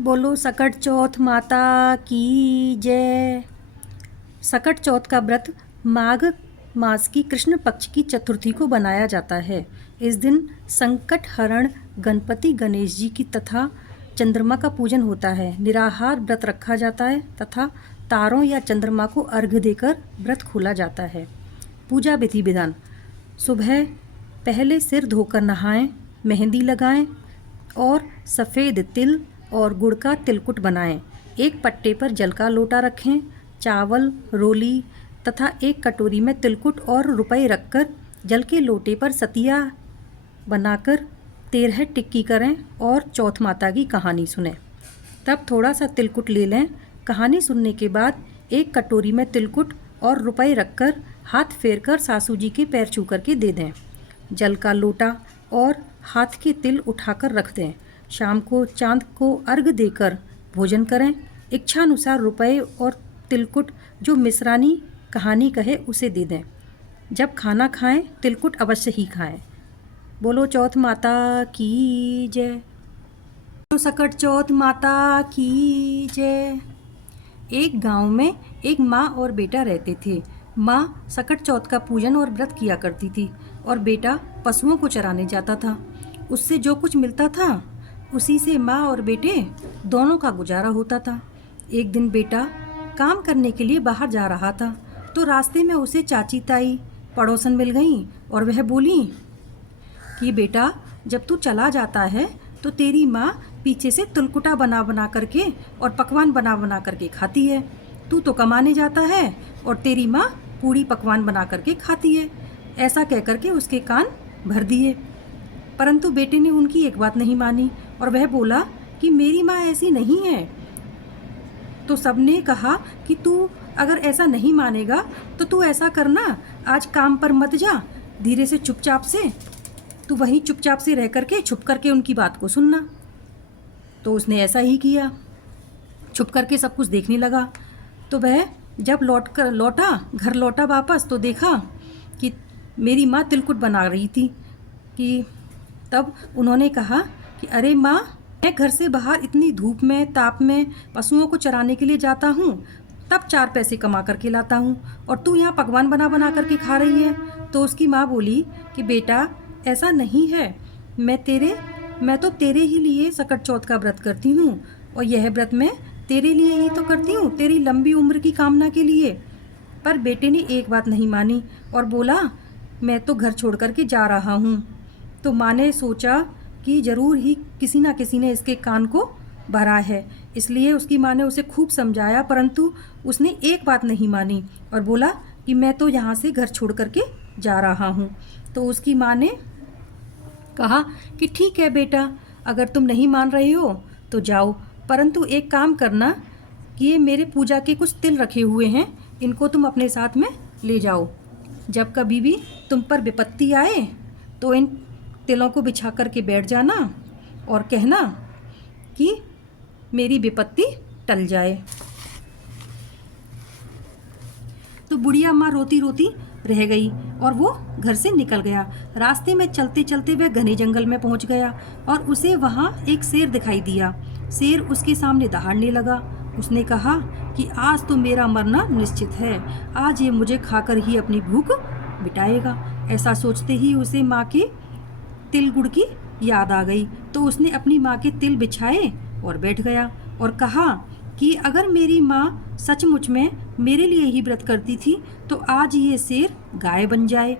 बोलो सकट चौथ माता की जय। सकट चौथ का व्रत माघ मास की कृष्ण पक्ष की चतुर्थी को बनाया जाता है। इस दिन संकट हरण गणपति गणेश जी की तथा चंद्रमा का पूजन होता है। निराहार व्रत रखा जाता है तथा तारों या चंद्रमा को अर्घ्य देकर व्रत खोला जाता है। पूजा विधि विधान: सुबह पहले सिर धोकर नहाएं, मेहंदी लगाएं और सफ़ेद तिल और गुड़ का तिलकुट बनाएं। एक पट्टे पर जल का लोटा रखें, चावल, रोली तथा एक कटोरी में तिलकुट और रुपए रखकर जल के लोटे पर सतिया बनाकर 13 टिक्की करें और चौथ माता की कहानी सुनें। तब थोड़ा सा तिलकुट ले लें। कहानी सुनने के बाद एक कटोरी में तिलकुट और रुपए रखकर हाथ फेरकर सासू जी के पैर छू करके दे दें। जल का लोटा और हाथ के तिल उठाकर रख दें। शाम को चांद को अर्घ्य देकर भोजन करें। इच्छानुसार रुपए और तिलकुट जो मिश्रानी कहानी कहे उसे दे दें। जब खाना खाएं तिलकुट अवश्य ही खाएं। बोलो चौथ माता की जय। बोलो सकट चौथ माता की जय। एक गांव में एक माँ और बेटा रहते थे। माँ सकट चौथ का पूजन और व्रत किया करती थी और बेटा पशुओं को चराने जाता था। उससे जो कुछ मिलता था उसी से माँ और बेटे दोनों का गुजारा होता था। एक दिन बेटा काम करने के लिए बाहर जा रहा था तो रास्ते में उसे चाची ताई पड़ोसन मिल गईं और वह बोली कि बेटा, जब तू चला जाता है तो तेरी माँ पीछे से तुलकुटा बना बना करके और पकवान बना बना करके खाती है। तू तो कमाने जाता है और तेरी माँ पूड़ी पकवान बना करके खाती है। ऐसा कह करके उसके कान भर दिए। परंतु बेटे ने उनकी एक बात नहीं मानी और वह बोला कि मेरी माँ ऐसी नहीं है। तो सबने कहा कि तू अगर ऐसा नहीं मानेगा तो तू ऐसा करना, आज काम पर मत जा, धीरे से चुपचाप से तू वहीं चुपचाप से रह करके छुप करके उनकी बात को सुनना। तो उसने ऐसा ही किया, छुप करके सब कुछ देखने लगा। तो वह जब घर लौटा वापस तो देखा कि मेरी माँ तिलकुट बना रही थी। कि तब उन्होंने कहा कि अरे माँ, मैं घर से बाहर इतनी धूप में ताप में पशुओं को चराने के लिए जाता हूँ, तब 4 पैसे कमा करके लाता हूँ और तू यहाँ पकवान बना बना करके खा रही है। तो उसकी माँ बोली कि बेटा, ऐसा नहीं है, मैं तो तेरे ही लिए सकट चौथ का व्रत करती हूँ और यह व्रत मैं तेरे लिए ही तो करती हूँ, तेरी लंबी उम्र की कामना के लिए। पर बेटे ने एक बात नहीं मानी और बोला मैं तो घर छोड़ करके जा रहा हूँ। तो माँ ने सोचा कि ज़रूर ही किसी ना किसी ने इसके कान को भरा है, इसलिए उसकी माँ ने उसे खूब समझाया, परंतु उसने एक बात नहीं मानी और बोला कि मैं तो यहाँ से घर छोड़ करके जा रहा हूँ। तो उसकी माँ ने कहा कि ठीक है बेटा, अगर तुम नहीं मान रहे हो तो जाओ, परंतु एक काम करना कि ये मेरे पूजा के कुछ तिल रखे हुए हैं, इनको तुम अपने साथ में ले जाओ। जब कभी भी तुम पर विपत्ति आए तो इन तिलों को बिछा करके बैठ जाना और कहना कि मेरी विपत्ति टल जाए। तो बुढ़िया माँ रोती रोती रह गई और वो घर से निकल गया। रास्ते में चलते चलते वह घने जंगल में पहुंच गया और उसे वहां एक शेर दिखाई दिया। शेर उसके सामने दहाड़ने लगा। उसने कहा कि आज तो मेरा मरना निश्चित है, आज ये मुझे खाकर ही अपनी भूख मिटाएगा। ऐसा सोचते ही उसे माँ के तिल गुड़ की याद आ गई। तो उसने अपनी माँ के तिल बिछाए और बैठ गया और कहा कि अगर मेरी माँ सचमुच में मेरे लिए ही व्रत करती थी तो आज ये शेर गाय बन जाए।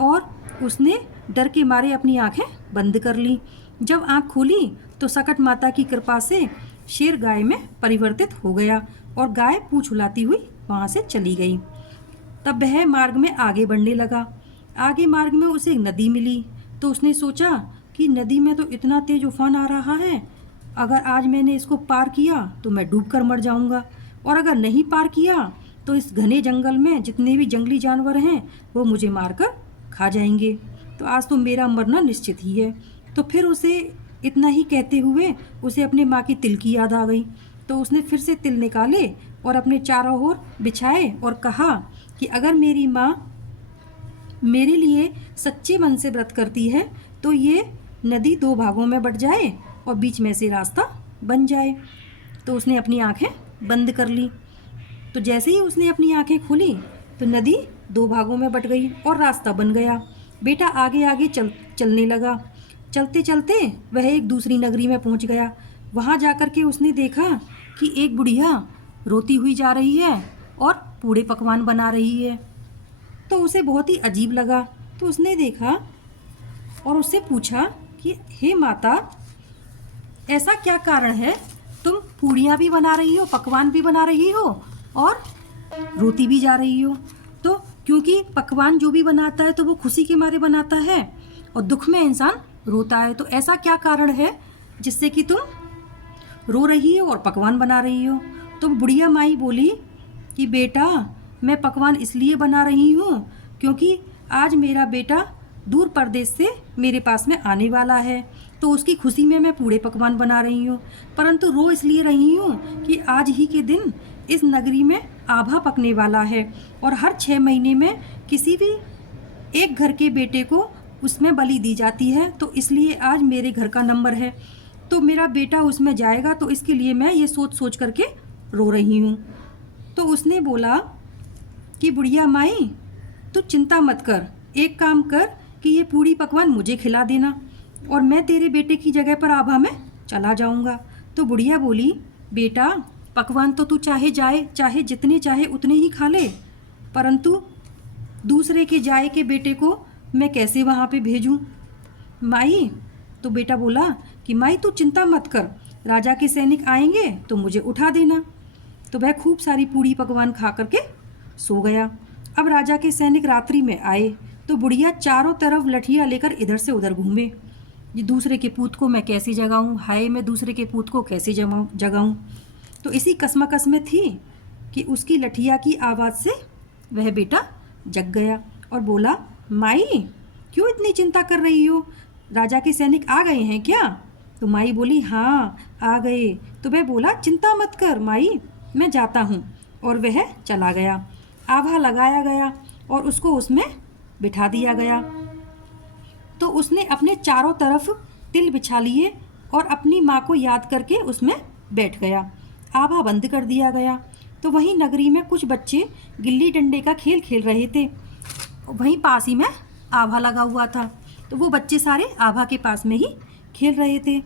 और उसने डर के मारे अपनी आंखें बंद कर ली। जब आंख खोली तो सकट माता की कृपा से शेर गाय में परिवर्तित हो गया और गाय पूंछ हिलाती हुई वहाँ से चली गई। तब वह मार्ग में आगे बढ़ने लगा। आगे मार्ग में उसे एक नदी मिली। तो उसने सोचा कि नदी में तो इतना तेज उफान आ रहा है, अगर आज मैंने इसको पार किया तो मैं डूबकर मर जाऊंगा, और अगर नहीं पार किया तो इस घने जंगल में जितने भी जंगली जानवर हैं वो मुझे मारकर खा जाएंगे। तो आज तो मेरा मरना निश्चित ही है। तो फिर उसे इतना ही कहते हुए उसे अपने माँ की तिल की याद आ गई। तो उसने फिर से तिल निकाले और अपने चारों ओर बिछाए और कहा कि अगर मेरी माँ मेरे लिए सच्चे मन से व्रत करती है तो ये नदी 2 भागों में बट जाए और बीच में से रास्ता बन जाए। तो उसने अपनी आंखें बंद कर ली। तो जैसे ही उसने अपनी आंखें खोली तो नदी दो भागों में बट गई और रास्ता बन गया। बेटा आगे आगे चलने लगा। चलते चलते वह एक दूसरी नगरी में पहुंच गया। वहां जाकर के उसने देखा कि एक बुढ़िया रोती हुई जा रही है और पूड़े पकवान बना रही है। तो उसे बहुत ही अजीब लगा। तो उसने देखा और उससे पूछा कि हे माता, ऐसा क्या कारण है, तुम पूड़ियाँ भी बना रही हो, पकवान भी बना रही हो और रोती भी जा रही हो? तो क्योंकि पकवान जो भी बनाता है तो वो खुशी के मारे बनाता है और दुख में इंसान रोता है। तो ऐसा क्या कारण है जिससे कि तुम रो रही हो और पकवान बना रही हो? तो बुढ़िया माई बोली कि बेटा, मैं पकवान इसलिए बना रही हूँ क्योंकि आज मेरा बेटा दूर परदेश से मेरे पास में आने वाला है, तो उसकी खुशी में मैं पूड़े पकवान बना रही हूँ। परंतु रो इसलिए रही हूँ कि आज ही के दिन इस नगरी में आभा पकने वाला है और हर 6 महीने में किसी भी एक घर के बेटे को उसमें बलि दी जाती है। तो इसलिए आज मेरे घर का नंबर है, तो मेरा बेटा उसमें जाएगा, तो इसके लिए मैं ये सोच सोच करके रो रही हूँ। तो उसने बोला कि बुढ़िया माई, तू चिंता मत कर, एक काम कर कि ये पूड़ी पकवान मुझे खिला देना और मैं तेरे बेटे की जगह पर आभा में चला जाऊंगा। तो बुढ़िया बोली, बेटा पकवान तो तू चाहे जितने चाहे उतने ही खा ले, परंतु दूसरे के जाए के बेटे को मैं कैसे वहाँ पे भेजूं माई? तो बेटा बोला कि माई तू चिंता मत कर, राजा के सैनिक आएंगे तो मुझे उठा देना। तो वह खूब सारी पूड़ी पकवान खा करके सो गया। अब राजा के सैनिक रात्रि में आए तो बुढ़िया चारों तरफ लठियाँ लेकर इधर से उधर घूमे। ये दूसरे के पूत को मैं कैसे जगाऊं, हाय मैं दूसरे के पूत को कैसे जगाऊं। तो इसी कसमकस में थी कि उसकी लठिया की आवाज़ से वह बेटा जग गया और बोला, माई क्यों इतनी चिंता कर रही हो, राजा के सैनिक आ गए हैं क्या? तो माई बोली, हाँ आ गए। तो वह बोला, चिंता मत कर माई, मैं जाता हूँ। और वह चला गया। आभा लगाया गया और उसको उसमें बिठा दिया गया। तो उसने अपने चारों तरफ तिल बिछा लिए और अपनी माँ को याद करके उसमें बैठ गया। आभा बंद कर दिया गया। तो वहीं नगरी में कुछ बच्चे गिल्ली डंडे का खेल खेल रहे थे। वहीं पास ही में आभा लगा हुआ था, तो वो बच्चे सारे आभा के पास में ही खेल रहे थे।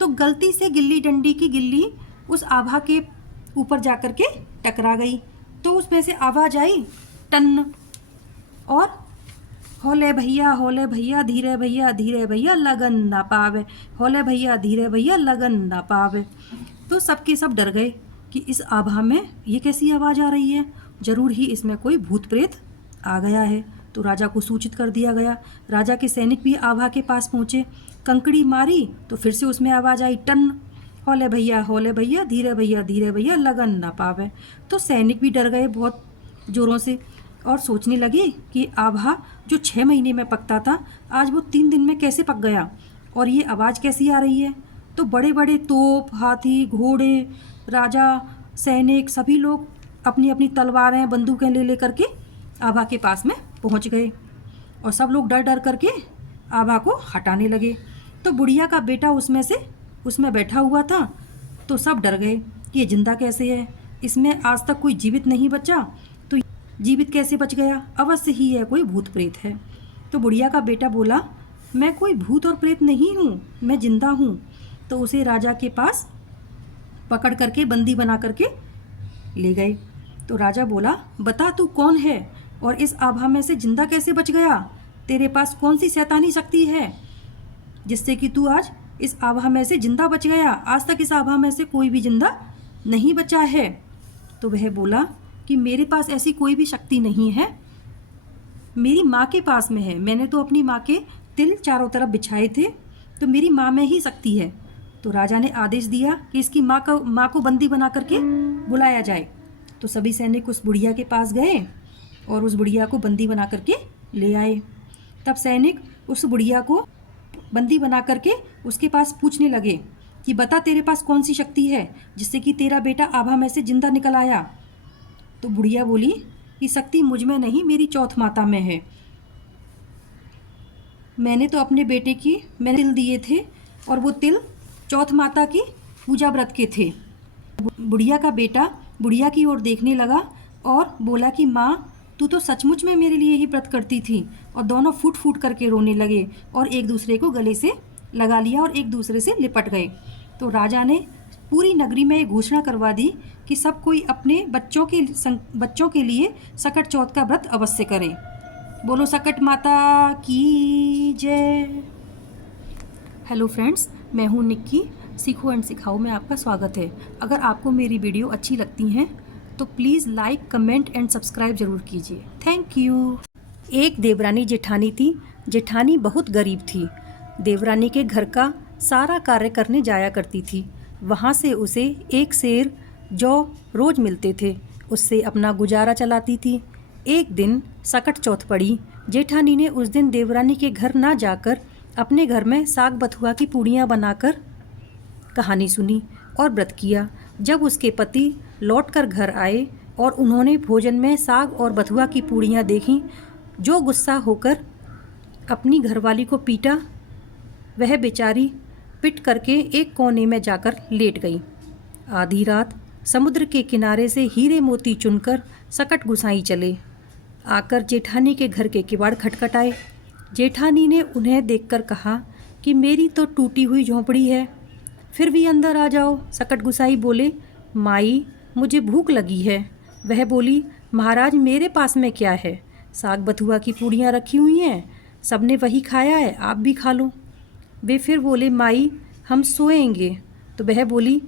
तो गलती से गिल्ली डंडी की गिल्ली उस आभा के ऊपर जाकर के टकरा गई। तो उसमें से आवाज़ आई, टन, और होले भैया धीरे भैया लगन ना पावे, होले भैया धीरे भैया लगन ना पावे। तो सबके सब डर गए कि इस आभा में ये कैसी आवाज़ आ रही है, ज़रूर ही इसमें कोई भूत प्रेत आ गया है। तो राजा को सूचित कर दिया गया। राजा के सैनिक भी आभा के पास पहुँचे, कंकड़ी मारी तो फिर से उसमें आवाज़ आई, टन, होले भैया धीरे भैया लगन ना पावे। तो सैनिक भी डर गए बहुत ज़ोरों से और सोचने लगे कि आभा जो 6 महीने में पकता था आज वो 3 दिन में कैसे पक गया और ये आवाज़ कैसी आ रही है। तो बड़े बड़े तोप, हाथी, घोड़े, राजा, सैनिक सभी लोग अपनी अपनी तलवारें, बंदूकें ले करके आभा के पास में पहुंच गए और सब लोग डर डर करके आभा को हटाने लगे। तो बुढ़िया का बेटा उसमें बैठा हुआ था। तो सब डर गए कि ये जिंदा कैसे है, इसमें आज तक कोई जीवित नहीं बचा, तो जीवित कैसे बच गया, अवश्य ही है कोई भूत प्रेत है। तो बुढ़िया का बेटा बोला, मैं कोई भूत और प्रेत नहीं हूँ, मैं जिंदा हूँ। तो उसे राजा के पास पकड़ करके बंदी बना करके ले गए। तो राजा बोला, बता तू कौन है और इस आभा में से जिंदा कैसे बच गया, तेरे पास कौन सी शैतानी शक्ति है जिससे कि तू आज इस आभा में से जिंदा बच गया, आज तक इस आभा में से कोई भी जिंदा नहीं बचा है। तो वह बोला कि मेरे पास ऐसी कोई भी शक्ति नहीं है, मेरी माँ के पास में है, मैंने तो अपनी माँ के तिल चारों तरफ बिछाए थे, तो मेरी माँ में ही शक्ति है। तो राजा ने आदेश दिया कि इसकी माँ को बंदी बना करके बुलाया जाए। तो सभी सैनिक उस बुढ़िया के पास गए और उस बुढ़िया को बंदी बना करके ले आए। तब सैनिक उस बुढ़िया को बंदी बना करके उसके पास पूछने लगे कि बता तेरे पास कौन सी शक्ति है जिससे कि तेरा बेटा आभा में से जिंदा निकल आया। तो बुढ़िया बोली कि शक्ति मुझ में नहीं, मेरी चौथ माता में है, मैंने तो अपने बेटे की मैंने तिल दिए थे और वो तिल चौथ माता की पूजा व्रत के थे। बुढ़िया का बेटा बुढ़िया की ओर देखने लगा और बोला कि माँ, तू तो सचमुच में मेरे लिए ही व्रत करती थी। और दोनों फूट फूट करके रोने लगे और एक दूसरे को गले से लगा लिया और एक दूसरे से लिपट गए। तो राजा ने पूरी नगरी में ये घोषणा करवा दी कि सब कोई अपने बच्चों के लिए सकट चौथ का व्रत अवश्य करे। बोलो सकट माता की जय। हेलो फ्रेंड्स, मैं हूँ निक्की। सीखो एंड सिखाओ में आपका स्वागत है। अगर आपको मेरी वीडियो अच्छी लगती हैं तो please like, comment and subscribe ज़रूर कीजिए। Thank you. एक देवरानी जेठानी थी। जेठानी बहुत गरीब थी। देवरानी के घर का सारा कार्य करने जाया करती थी। वहाँ से उसे एक सेर जौ रोज़ मिलते थे। उससे अपना गुजारा चलाती थी। एक दिन सकट चौथ पड़ी। जेठानी ने उस दिन देवरानी के घर ना जाकर अपने घर में साग बथुआ की पूड़ियाँ बनाकर कहानी सुनी और व्रत किया। जब उसके पति लौटकर घर आए और उन्होंने भोजन में साग और बथुआ की पूड़ियाँ देखीं, जो गुस्सा होकर अपनी घरवाली को पीटा, वह बेचारी पिट करके एक कोने में जाकर लेट गई। आधी रात समुद्र के किनारे से हीरे मोती चुनकर सकट गुसाई चले आकर जेठानी के घर के किवाड़ खटखटाए। जेठानी ने उन्हें देखकर कहा कि मेरी तो टूटी हुई झोंपड़ी है, फिर भी अंदर आ जाओ। सकट गुसाई बोले, माई, मुझे भूख लगी है। वह बोली, महाराज, मेरे पास में क्या है, साग बथुआ की पूड़ियाँ रखी हुई हैं, सबने वही खाया है, आप भी खा लो। वे फिर बोले, माई, हम सोएंगे। तो वह बोली,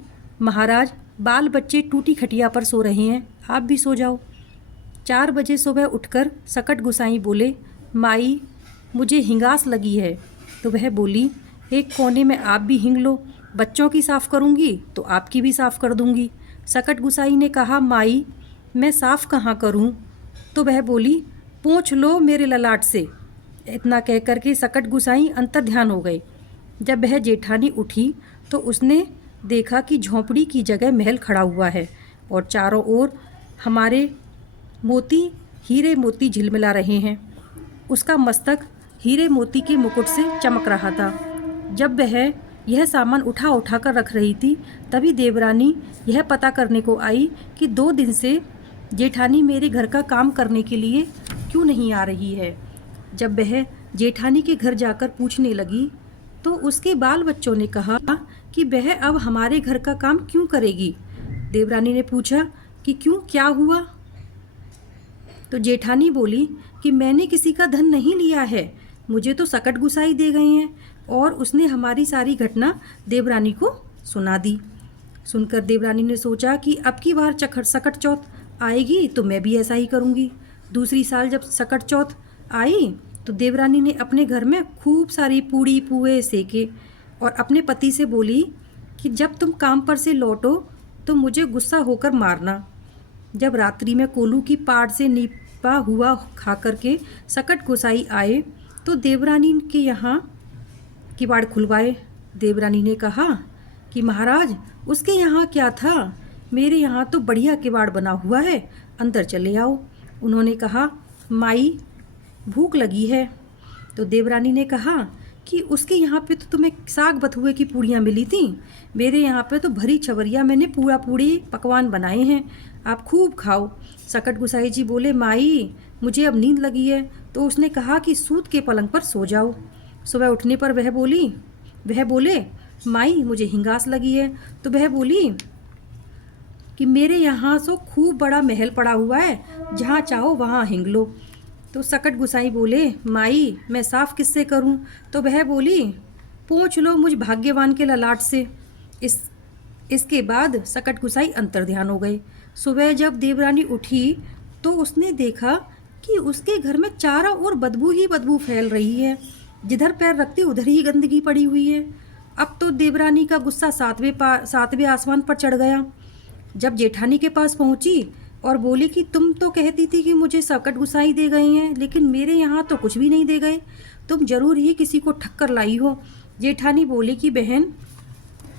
महाराज, बाल बच्चे टूटी खटिया पर सो रहे हैं, आप भी सो जाओ। 4 बजे सुबह उठकर सकट गुसाई बोले, माई, मुझे हिंगास लगी है। तो वह बोली, एक कोने में आप भी हिंग लो, बच्चों की साफ़ करूँगी तो आपकी भी साफ़ कर दूँगी। सकट गुसाई ने कहा, माई, मैं साफ़ कहाँ करूँ? तो वह बोली, पोंछ लो मेरे ललाट से। इतना कह करके सकट गुसाई अंतर ध्यान हो गए। जब वह जेठानी उठी तो उसने देखा कि झोंपड़ी की जगह महल खड़ा हुआ है और चारों ओर हमारे मोती, हीरे मोती झिलमिला रहे हैं। उसका मस्तक हीरे मोती के मुकुट से चमक रहा था। जब वह यह सामान उठा कर रख रही थी, तभी देवरानी यह पता करने को आई कि 2 दिन से जेठानी मेरे घर का काम करने के लिए क्यों नहीं आ रही है। जब वह जेठानी के घर जाकर पूछने लगी तो उसके बाल बच्चों ने कहा कि वह अब हमारे घर का काम क्यों करेगी। देवरानी ने पूछा कि क्यों, क्या हुआ? तो जेठानी बोली कि मैंने किसी का धन नहीं लिया है, मुझे तो सकट गुसाई दे गए हैं। और उसने हमारी सारी घटना देवरानी को सुना दी। सुनकर देवरानी ने सोचा कि अब की बार सकट चौथ आएगी तो मैं भी ऐसा ही करूँगी। दूसरी साल जब सकट चौथ आई तो देवरानी ने अपने घर में खूब सारी पूड़ी पुए सेके और अपने पति से बोली कि जब तुम काम पर से लौटो तो मुझे गुस्सा होकर मारना। जब रात्रि में कोलू की पाड़ से नीपा हुआ खा करके सकट गुसाई आए तो देवरानी के यहाँ किवाड़ खुलवाए। देवरानी ने कहा कि महाराज, उसके यहाँ क्या था, मेरे यहाँ तो बढ़िया किवाड़ बना हुआ है, अंदर चले आओ। उन्होंने कहा, माई, भूख लगी है। तो देवरानी ने कहा कि उसके यहाँ पे तो तुम्हें साग बथुए की पूड़ियाँ मिली थी, मेरे यहाँ पे तो भरी छवरिया मैंने पूड़ी पकवान बनाए हैं, आप खूब खाओ। सकट गुसाई जी बोले, माई, मुझे अब नींद लगी है। तो उसने कहा कि सूत के पलंग पर सो जाओ। सुबह उठने पर वह बोले, माई, मुझे हिंगास लगी है। तो वह बोली कि मेरे यहाँ सो खूब बड़ा महल पड़ा हुआ है, जहाँ चाहो वहाँ हिंग लो। तो सकट गुसाई बोले, माई, मैं साफ़ किससे करूँ? तो वह बोली, पोंछ लो मुझ भाग्यवान के ललाट से। इसके बाद सकट गुसाई अंतर ध्यान हो गए। सुबह जब देवरानी उठी तो उसने देखा कि उसके घर में चारों ओर बदबू ही बदबू फैल रही है, जिधर पैर रखते उधर ही गंदगी पड़ी हुई है। अब तो देवरानी का गुस्सा 7वें आसमान पर चढ़ गया। जब जेठानी के पास पहुंची और बोली कि तुम तो कहती थी कि मुझे सकट गुसाई दे गए हैं, लेकिन मेरे यहाँ तो कुछ भी नहीं दे गए, तुम जरूर ही किसी को ठक्कर लाई हो। जेठानी बोली कि बहन,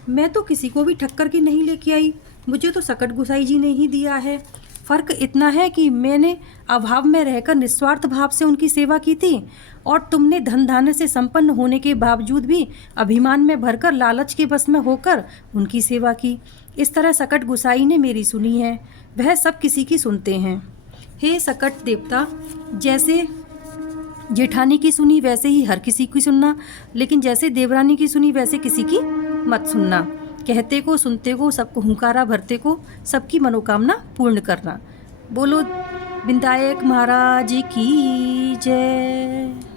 मैं तो किसी को भी ठक्कर की नहीं लेके आई, मुझे तो सकट गुसाई जी ने ही दिया है। फ़र्क इतना है कि मैंने अभाव में रहकर निस्वार्थ भाव से उनकी सेवा की थी और तुमने धन धान्य से संपन्न होने के बावजूद भी अभिमान में भरकर लालच के बस में होकर उनकी सेवा की। इस तरह सकट गुसाई ने मेरी सुनी है, वह सब किसी की सुनते हैं। हे सकट देवता, जैसे जेठानी की सुनी वैसे ही हर किसी की सुनना, लेकिन जैसे देवरानी की सुनी वैसे किसी की मत सुनना। कहते को, सुनते को, सबको हुंकारा भरते को, सबकी मनोकामना पूर्ण करना। बोलो विनायक महाराज की जय।